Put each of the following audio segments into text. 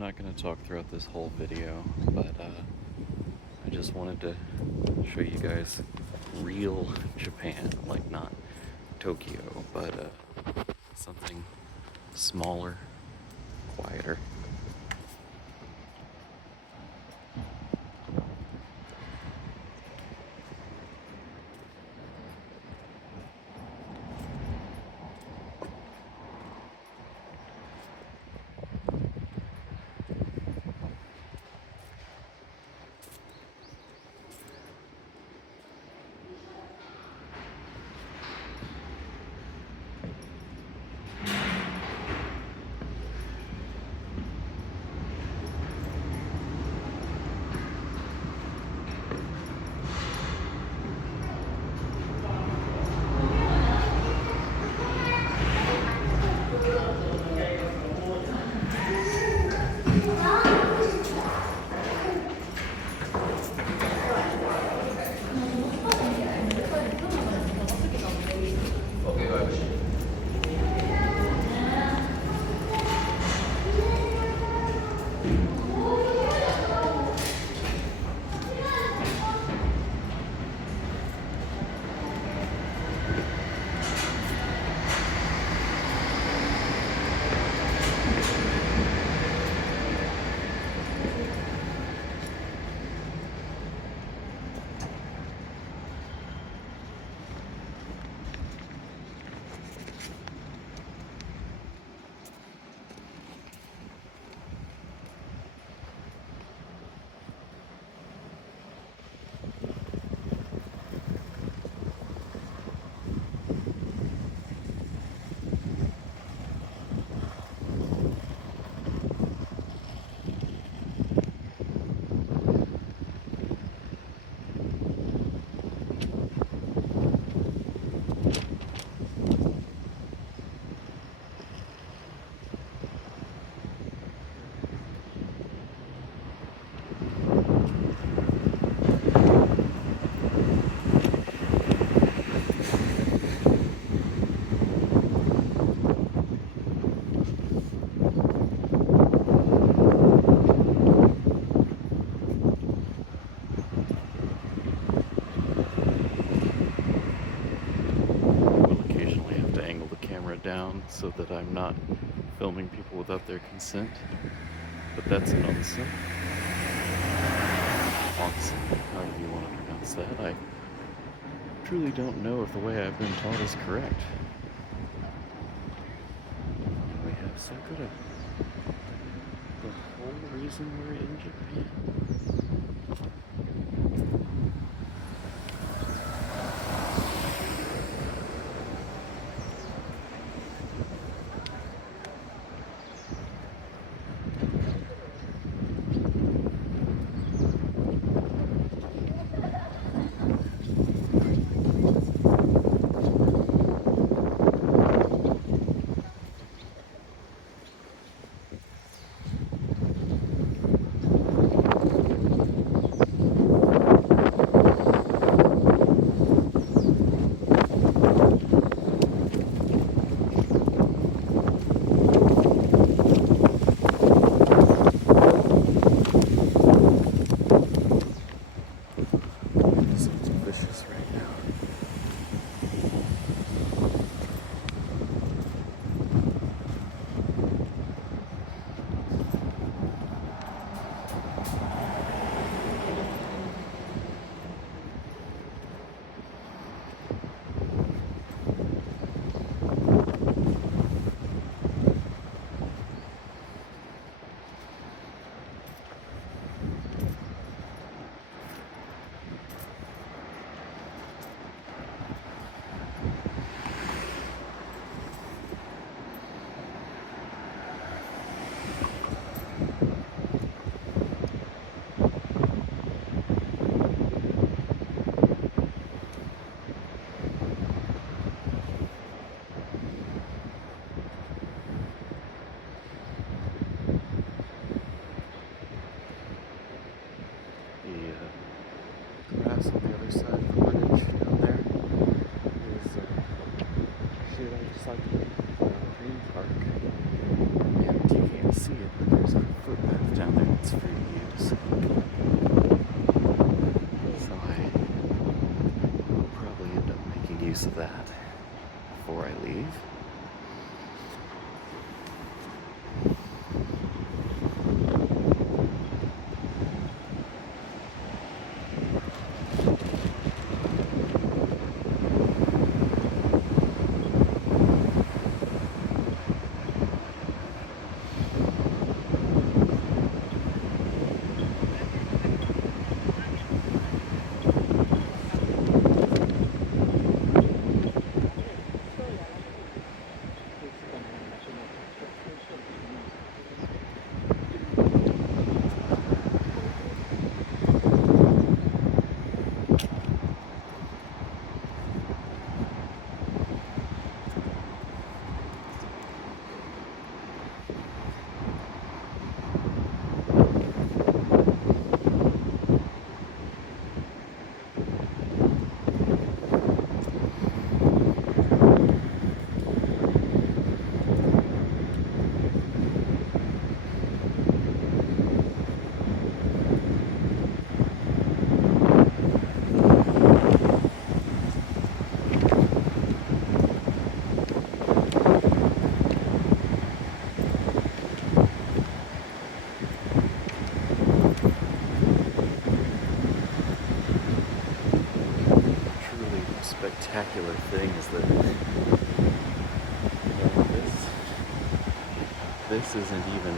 not going to talk throughout this whole video, but I just wanted to show you guys real Japan, like not Tokyo, but something smaller, quieter. Down so that I'm not filming people without their consent, but that's an onsen, however you want to pronounce that. I truly don't know if the way I've been taught is correct. We have so good at the whole reason we're in Japan. it's free to use. So I will probably end up making use of that before I leave. Spectacular thing is that this isn't even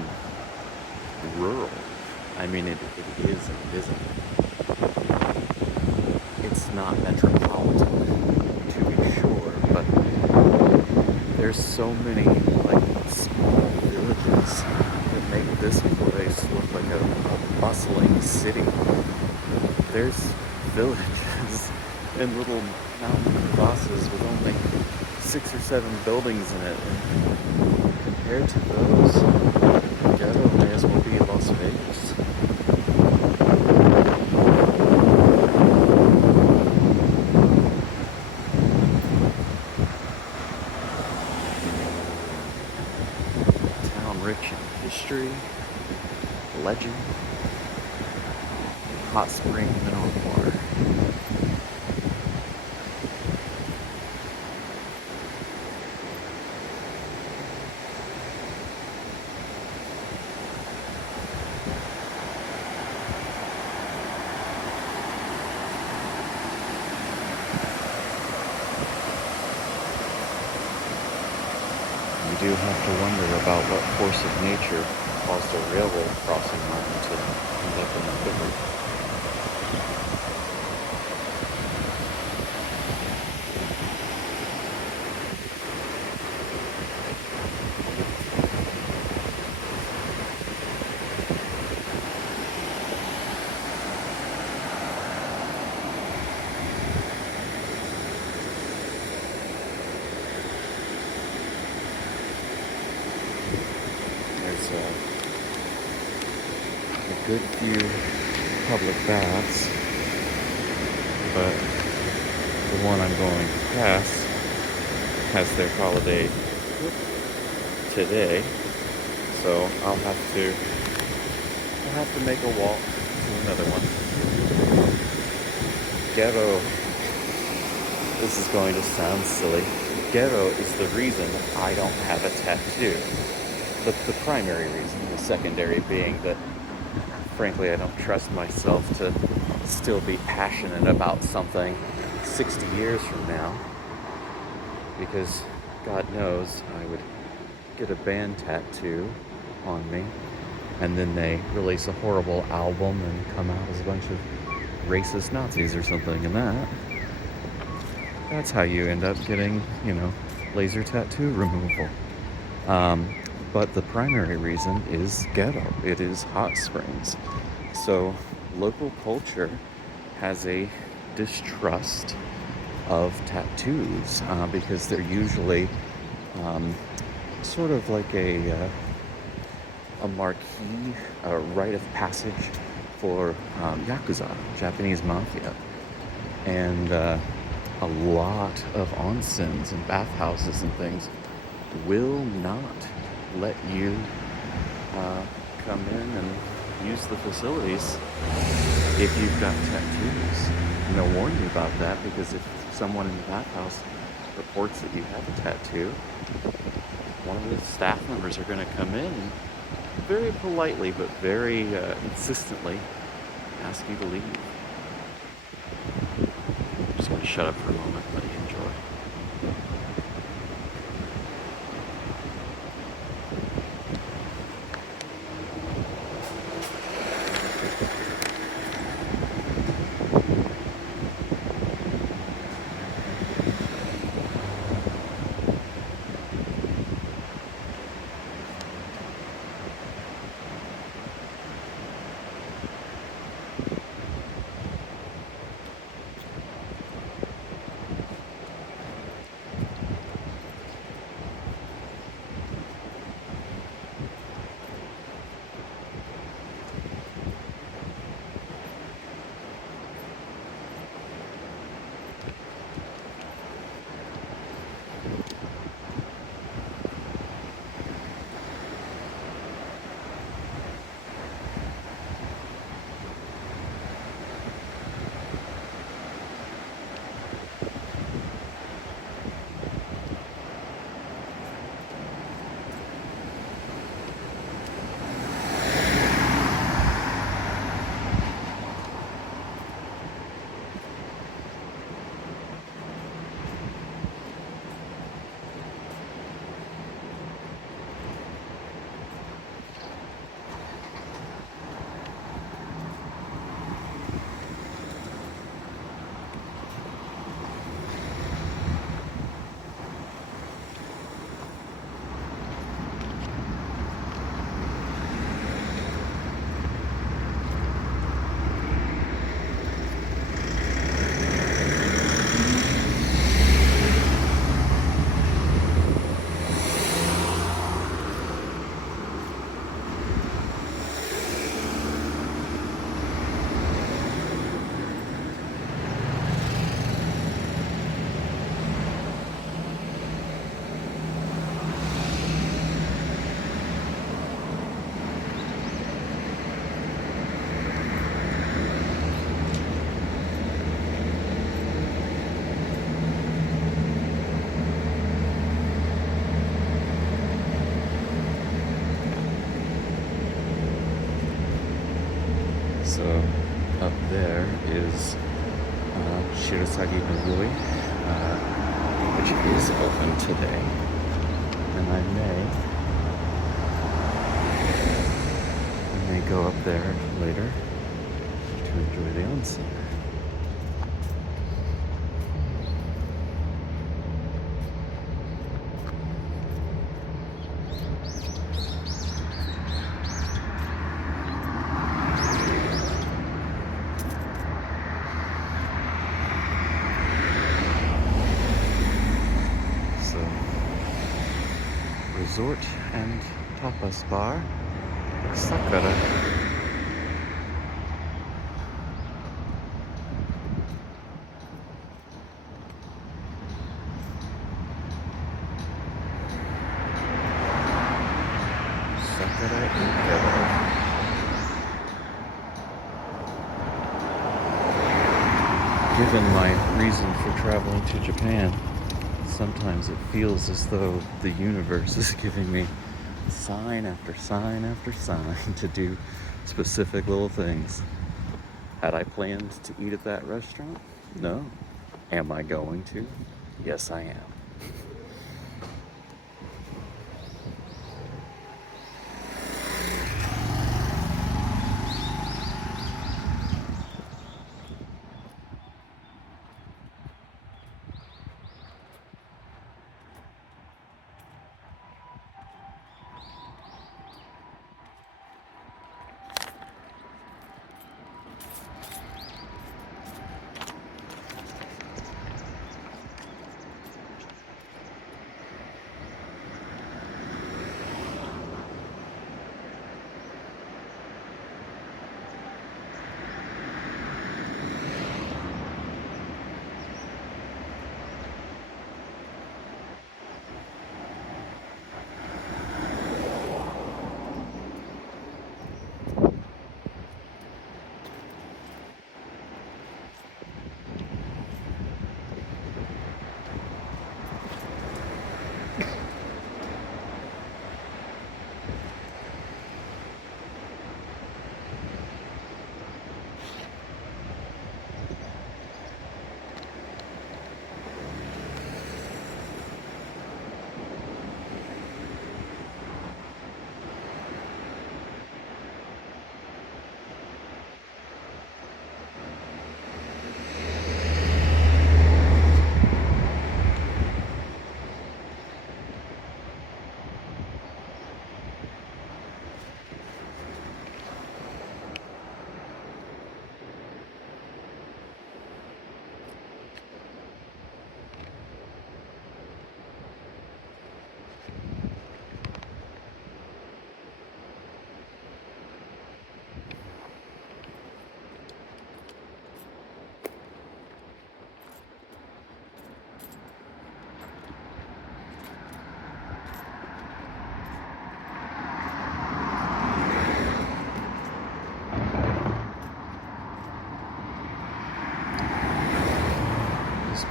rural. I mean, it is and it isn't. It's not metropolitan, to be sure, but there's so many like small villages that make this place look like a bustling city. There's villages and little mountain crosses with only 6 or 7 buildings in it. And compared to those, Gero may as well be Las Vegas. A town rich in history, legend, hot spring mineral water. You do have to wonder about what force of nature caused a railroad crossing line to end up in the river. There's a good few public baths, but the one I'm going past has their holiday today, so I'll have to make a walk to another one. Gero, this is going to sound silly. Gero is the reason I don't have a tattoo. The primary reason, the secondary being that, frankly, I don't trust myself to still be passionate about something 60 years from now. Because God knows I would get a band tattoo on me, and then they release a horrible album and come out as a bunch of racist Nazis or something, and that's how you end up getting, laser tattoo removal. But the primary reason is Gero. It is hot springs. So local culture has a distrust of tattoos because they're usually sort of like a marquee, a rite of passage for Yakuza, Japanese mafia. And a lot of onsens and bathhouses and things will not let you come in use the facilities if you've got tattoos. And they'll warn you about that, because if someone in the bathhouse reports that you have a tattoo, one of the staff members are going to come in and very politely but very insistently ask you to leave. I'm just going to shut up for a moment and let you enjoy. So up there is Shirasagi Noguri, which is open today, and I may go up there later to enjoy the onsen. Resort and tapas bar, Sakura. Sakura Gero. Given my reason for traveling to Japan, sometimes it feels as though the universe is giving me sign after sign after sign to do specific little things. Had I planned to eat at that restaurant? No. Am I going to? Yes, I am.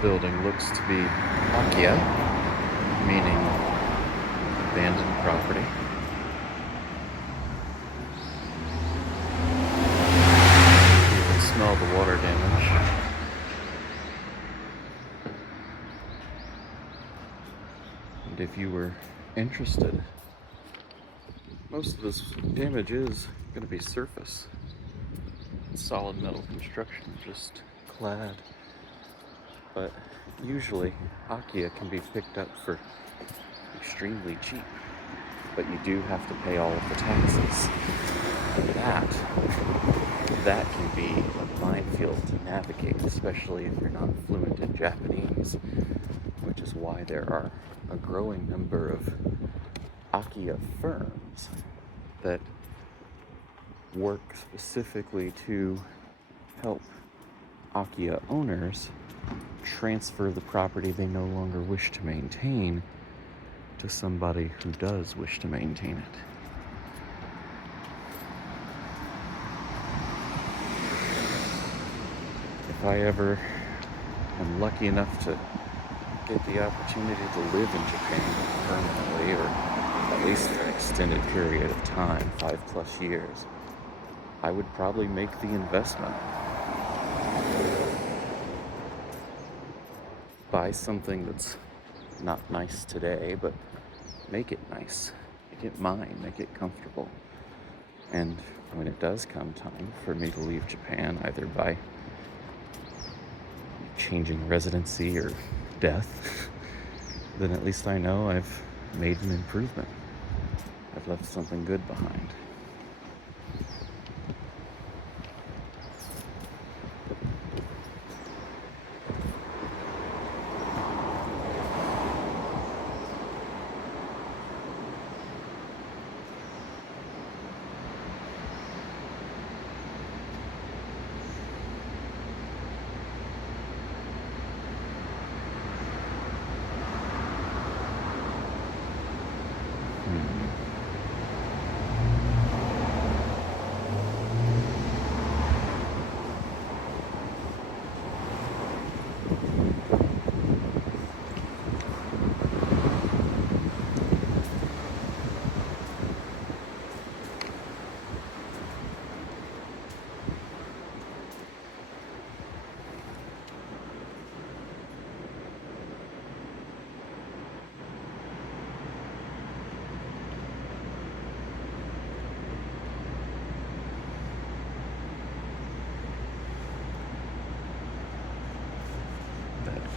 building looks to be Akia, meaning abandoned property. You can smell the water damage. And if you were interested, most of this damage is going to be surface. Solid metal construction, just clad. But usually, Akia can be picked up for extremely cheap. But you do have to pay all of the taxes. And that can be a minefield to navigate, especially if you're not fluent in Japanese, which is why there are a growing number of Akia firms that work specifically to help Akia owners transfer the property they no longer wish to maintain to somebody who does wish to maintain it. If I ever am lucky enough to get the opportunity to live in Japan permanently, or at least for an extended period of time, 5+ years, I would probably make the investment. Buy something that's not nice today, but make it nice. Make it mine, make it comfortable. And when it does come time for me to leave Japan, either by changing residency or death, then at least I know I've made an improvement. I've left something good behind.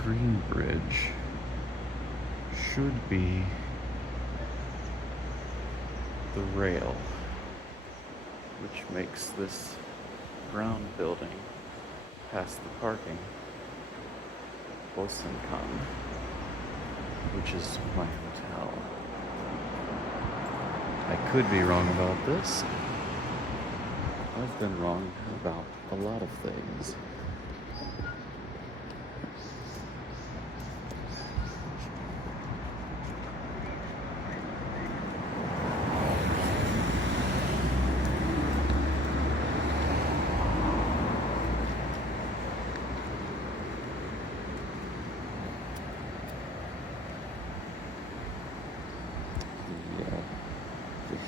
Green bridge should be the rail, which makes this brown building past the parking Bosenkan, which is my hotel. I could be wrong about this. I've been wrong about a lot of things.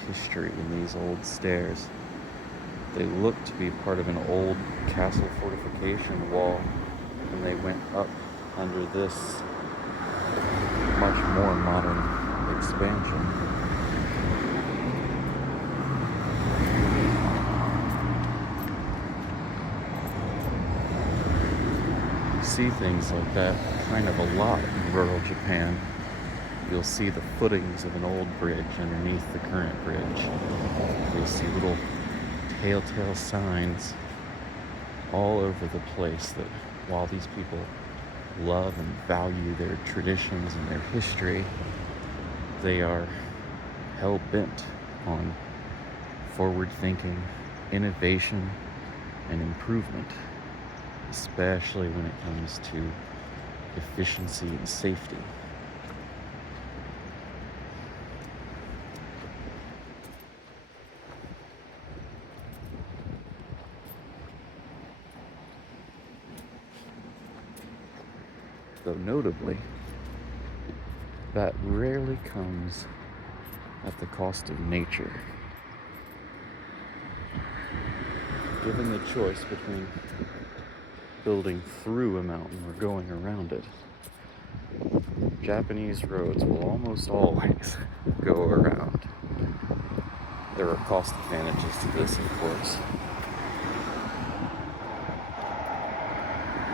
History in these old stairs. They look to be part of an old castle fortification wall, and they went up under this much more modern expansion. You see things like that kind of a lot in rural Japan. You'll see the footings of an old bridge underneath the current bridge. You'll see little telltale signs all over the place that while these people love and value their traditions and their history, they are hell-bent on forward thinking, innovation, and improvement, especially when it comes to efficiency and safety. though notably, that rarely comes at the cost of nature. Given the choice between building through a mountain or going around it, Japanese roads will almost always go around. There are cost advantages to this, of course,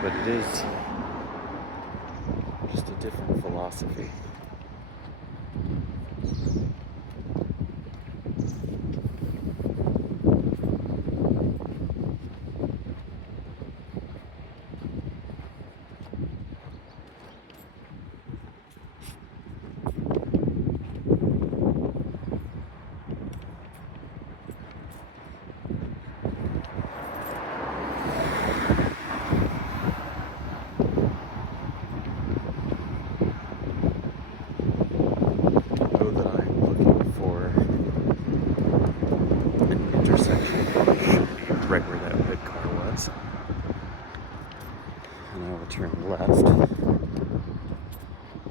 but it is just a different philosophy. Right where that red car was, and I will turn left,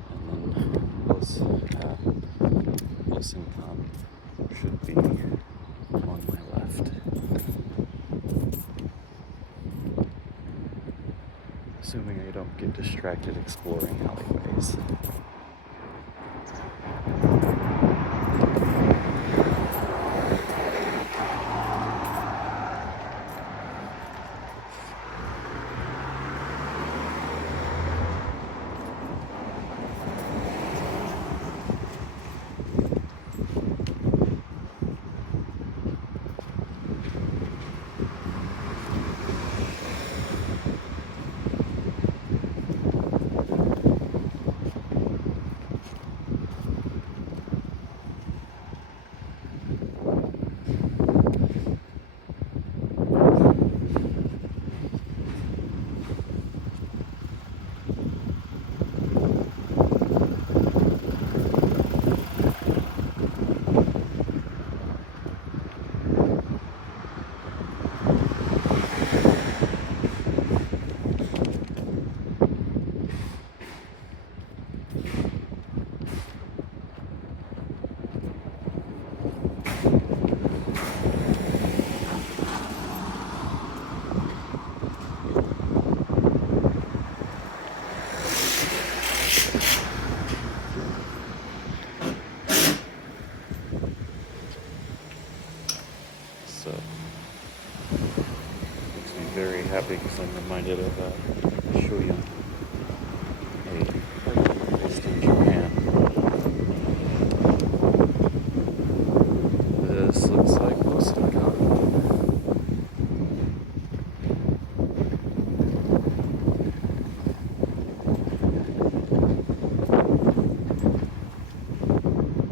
and then Losinkan should be on my left, assuming I don't get distracted exploring alleyways. So, makes me very happy because I'm reminded of Shoyun, a park based in Japan. This looks like Losinkan.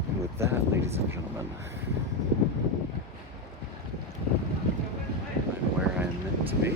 And with that, ladies and gentlemen, I'm where I'm meant to be.